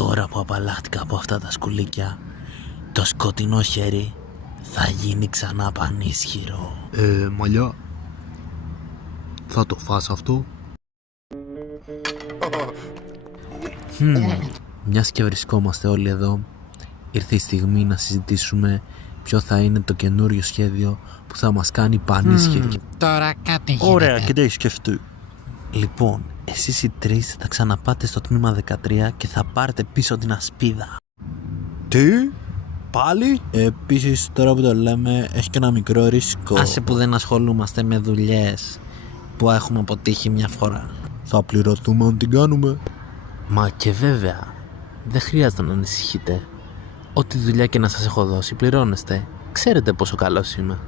Τώρα που απαλλάχτηκα από αυτά τα σκουλίκια, το σκοτεινό χέρι θα γίνει ξανά πανίσχυρο. Μαλλιά, θα το φας αυτό? Μιας και βρισκόμαστε όλοι εδώ, ήρθε η στιγμή να συζητήσουμε ποιο θα είναι το καινούριο σχέδιο που θα μας κάνει πανίσχυροι. Τώρα κάτι γίνεται. Ωραία, και τι έχεις σκεφτεί? Λοιπόν, εσείς οι τρεις θα ξαναπάτε στο τμήμα 13 και θα πάρετε πίσω την ασπίδα. Τι? Πάλι? Επίσης, τώρα που το λέμε, έχει και ένα μικρό ρίσκο. Άσε που δεν ασχολούμαστε με δουλειές που έχουμε αποτύχει μια φορά. Θα πληρωθούμε αν την κάνουμε. Μα και βέβαια, δεν χρειάζεται να ανησυχείτε. Ό,τι δουλειά και να σας έχω δώσει πληρώνεστε. Ξέρετε πόσο καλός είμαι.